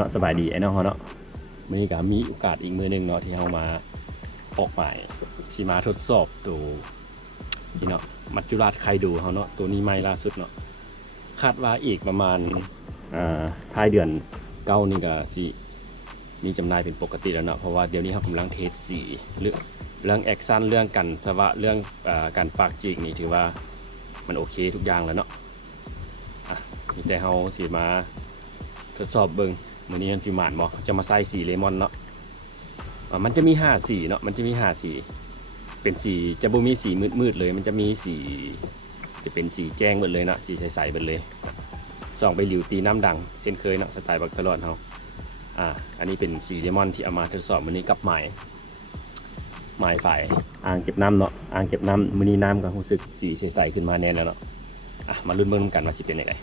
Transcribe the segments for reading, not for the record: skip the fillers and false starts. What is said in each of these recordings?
นาะสบายดีไอ้น้องเขาเนาะมื้อนี้ก็มีโอกาสอีกมื้อนึงเนาะที่เรามาออกใหม่สิมาทดสอบตัวนี่เนาะมัจจุราชไคดูเขาเนาะตัวนี้ใหม่ล่าสุดเนาะคาดว่าอีกประมาณท้ายเดือนเก้านี่ก็สิมีจำหน่ายเป็นปกติแล้วเนาะเพราะว่าเดี๋ยวนี้เขากำลังเทสสีเรื่องแอคชั่นเรื่องกันสวะเรื่องการปากจิกนี่ถือว่ามันโอเคทุกอย่างแล้วเนาะมีแต่เขาสิมาทดสอบเบิ่งมื้อนี้มันสิหมานบ่จะมาใส่สีเลมอนเนาะมันจะมี5สีเนาะมันจะมี5สีเป็นสีจะบ่มีสีมืดๆเลยมันจะมีสีจะเป็นสีแจ้งหมดเลยเนาะสีใสๆหมดเลยส่องไปหลิวตีน้ำดังเช่นเคยเนาะสไตล์บักตลอดเฮาอันนี้เป็นสีเลมอนที่เอามาทดสอบมื้อนี้กับไม้ฝ่ายอ่างเก็บน้ำเนาะอ่างเก็บน้ำมื้อนี้น้ำก็รู้สึกสีใสๆขึ้นมาแน่แล้วเนาะมาลุ้นเบิ่งกันว่าสิเป็นจังได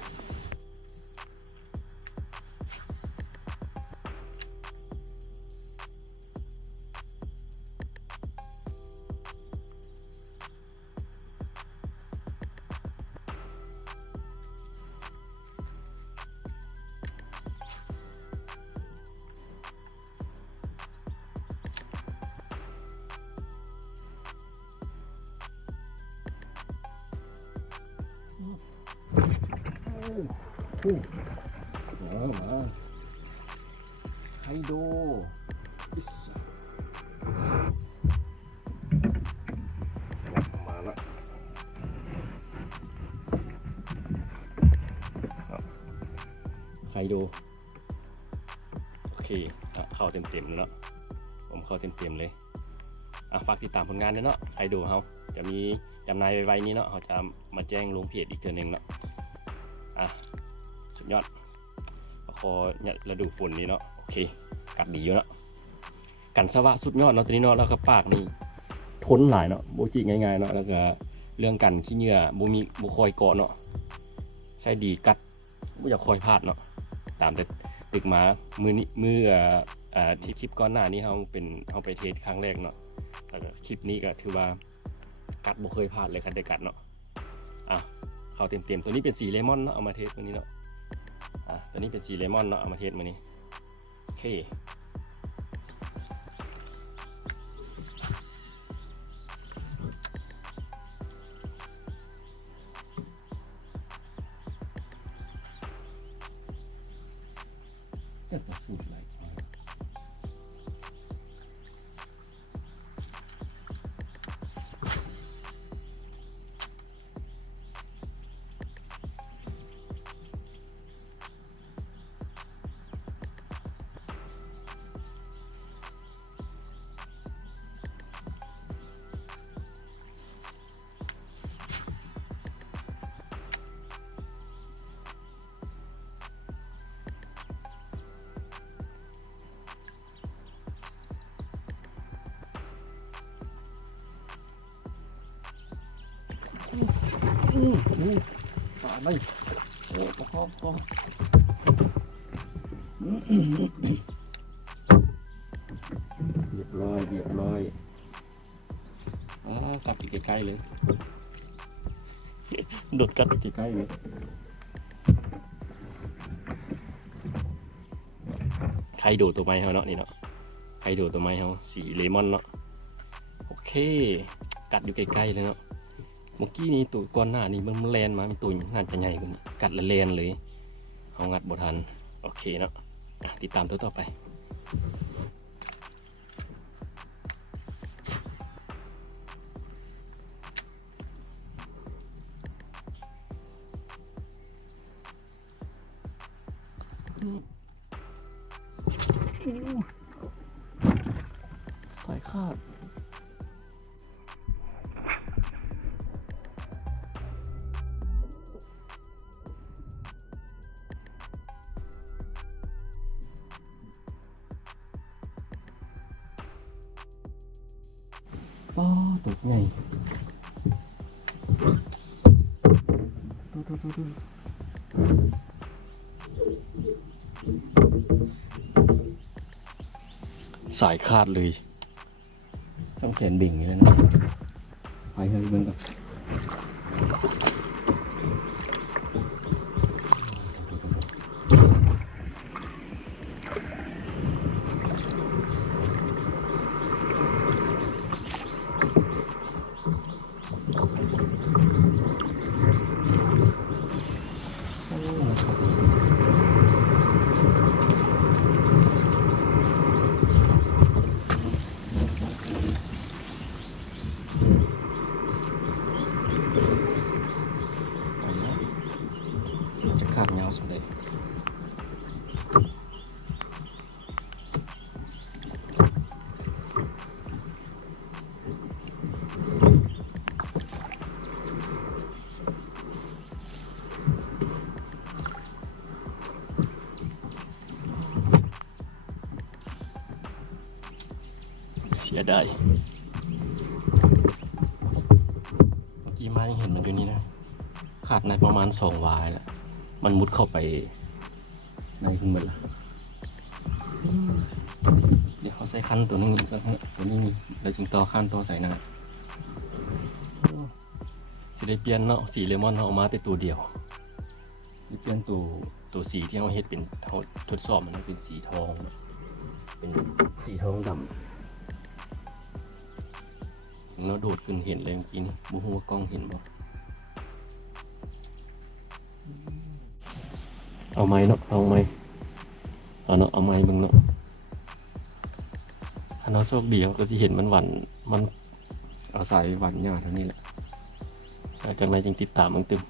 มาไฮโดมาละไฮโดโอเคเข้าเต็มๆเลยเนาะผมเข้าเต็มๆเลยฝากติดตามผลงานด้วยเนาะไฮโดเขาจะมีจำหน่ายไวๆนี้เนาะเขาจะมาแจ้งลงเพจอีกเทื่อนึงเนาะสุดยอดพอเนี่ยฤดูฝนนี้เนาะโอเคกัดดีอยู่เนาะกันสวะสุดยอดเนาะตัวนี้เนาะแล้วก็ปากนี่ทนหลายเนาะโบจิง่ายๆเนาะแล้วก็เรื่องกันขี้เหงื่อบุคอยเกาะเนาะใช้ดีกัดไม่อยากคอยพลาดเนาะตามแต่ตึกมามือที่คลิปก่อนหน้านี้เขาไปเทสครั้งแรกเนาะแล้วก็คลิปนี้ก็ถือว่ากัดบุเคยพลาดเลยคันได้กัดเนาะเข้าเต็มๆตัวนี้เป็นสีเลมอนเนาะเอามาเทสตัวนี้เนาะตัวนี้เป็นสีเลมอนเนาะเอามาเทสมานี่โอเคจะสูตรอะไรตาไม่โอ้พอเรียบร้อยกัดอีกใกล้ๆเลยโดดกัดอีกใกล้ๆเลยใครโดดตัวไม้เขาเนาะนี่เนาะใครโดดตัวไม้เขาสีเลมอนเนาะโอเคกัดอยู่ใกล้ๆเลยเนาะเมื่อกี้นี้ตัวก้อนหน้านี่มันแลนมาเป็นตัวน่าจะใหญ่กว่านี้กัดละแลนเลยเอางัดบ่ทันโอเคเนาะติดตามตัวต่อไปสายขาดตัวใหญ่สายขาดเลยต้องแขนบิ่งเลยนะไปเฮ้ยเบิ่งก่อน โ ขาดเงาสุดเลยเสียได้เมื่อกี้มายังเห็นมันอยู่นี่นะขาดในประมาณ2 วายแล้วมันมุดเข้าไปในขึ้นหมดละเดี๋ยวเขาใส่คันตัวนึงแล้วตัวนี้มีเราจึงต่อคันต่อใส่นะจะได้เปลี่ยนเนาะสีเลมอนเอามาแต่ตัวเดียวได้เปลี่ยนตัวสีที่เราเฮ็ดเป็นทดสอบมันเป็นสีทองเป็นสีทองดำเราโดดขึ้นเห็นเลยเมื่อกี้นี่บูฮูว่ากล้องเห็นบ่เอาไม้เนาะเอาไม้เนาะเอาไม้บึงเนาะถ้าเราโชคดีเราก็จะเห็นมันหวานมันเอาสายหวานยาเท่านี้แหละจากนั้นจึงติดตามมันตึม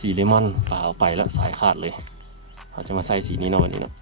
สีเลมอนป่าเอาไปแล้วสายขาดเลยเขาจะมาใส่สีนี้เนาะวันนี้เนาะ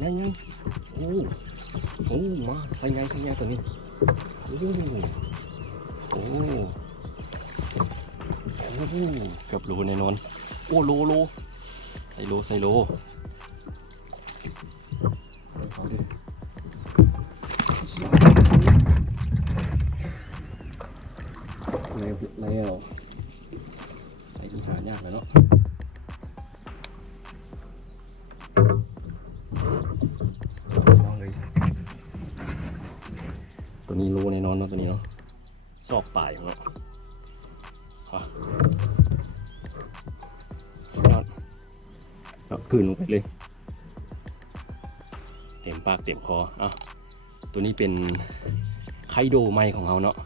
ได้ยังมาใส่ไงตัวนี้เกือบโลแน่นอนโลใส่โลแล้วใส่ที่หายากเลยเนาะตัวนี้รู้แน่นอนเนาะตัวนี้เนาะซอกปลายเนาะสุดยอดเนาะคืนลงไปเลยเต็มปากเต็มคอตัวนี้เป็นไคโดไม้ของเราเนาะ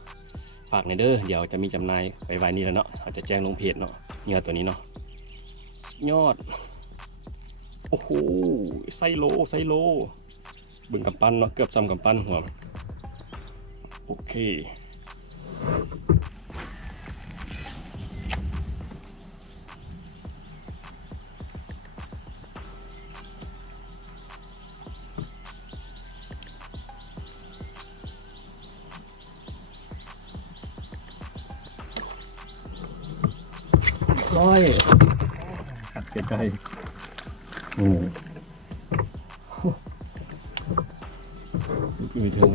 ฝากในเด้อเดี๋ยวจะมีจำหน่ายไปไว้นี่แล้วเนาะเราจะแจ้งลงเพจเนาะเนื้อตัวนี้เนาะสุดยอดโอ้โหไซโลบึงกำปั้นเนาะเกือบซ้ำกำปั้นหัวโอเคร้อยขัดเกินใจสุดที่มีเธอ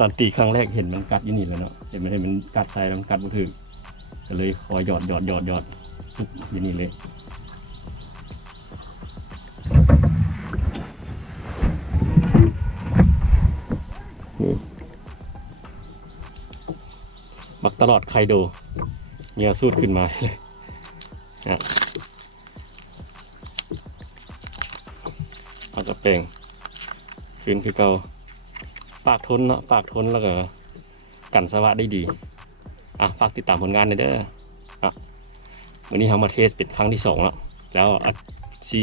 ตอนตีครั้งแรกเห็นมันกัดอยู่นี่แล้วเนาะเห็นมันกัดใส่แล้วมันกัดมือถือก็เลยคอยหยอดอยู่นี่เลยมักตลอดไคโดเงียสูดขึ้นมาเลยนะเอากระเปงขึ้นคือเก่าปากทนเนาะปากทนแล้วก็กันสวะได้ดีฝากติดตามผลงานหน่อยเด้อวันนี้เรามาเทสเป็นครั้งที่2แล้ว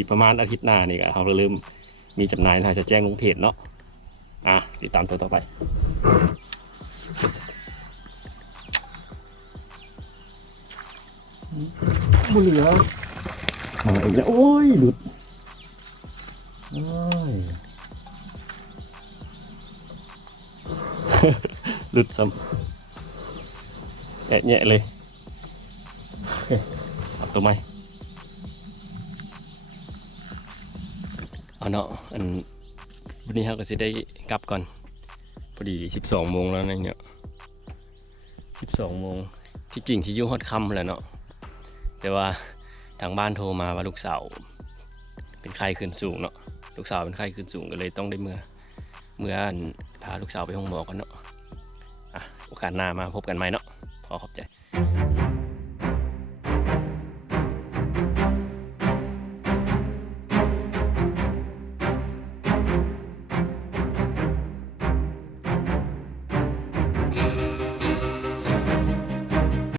ประมาณอาทิตย์หน้านี่ก็เราเริ่มมีจำหน่ายเราจะแจ้งลงเพจเนาะติดตามตัวต่อไปบุเหลือมาอีกแล้วโอ้ยหลุดหลุดซ้ำแnhẹเลยเอาตัวใหม่เอาเนาะวันนี้เราก็จะได้กลับก่อนพอดี12 โมงแล้วเนี่ย12 โมงที่จริงที่ยุ่งฮอดค่ำแล้วเนาะแต่ว่าทางบ้านโทรมาว่าลูกสาวเป็นไข้ขึ้นสูงเนาะ ลูกสาวเป็นไข้ขึ้นสูงก็เลยต้องได้เมื่อพาลูกสาวไปห้องหมอกันเนาะโอกาสหน้ามาพบกันใหม่เนาะขอขอบใจ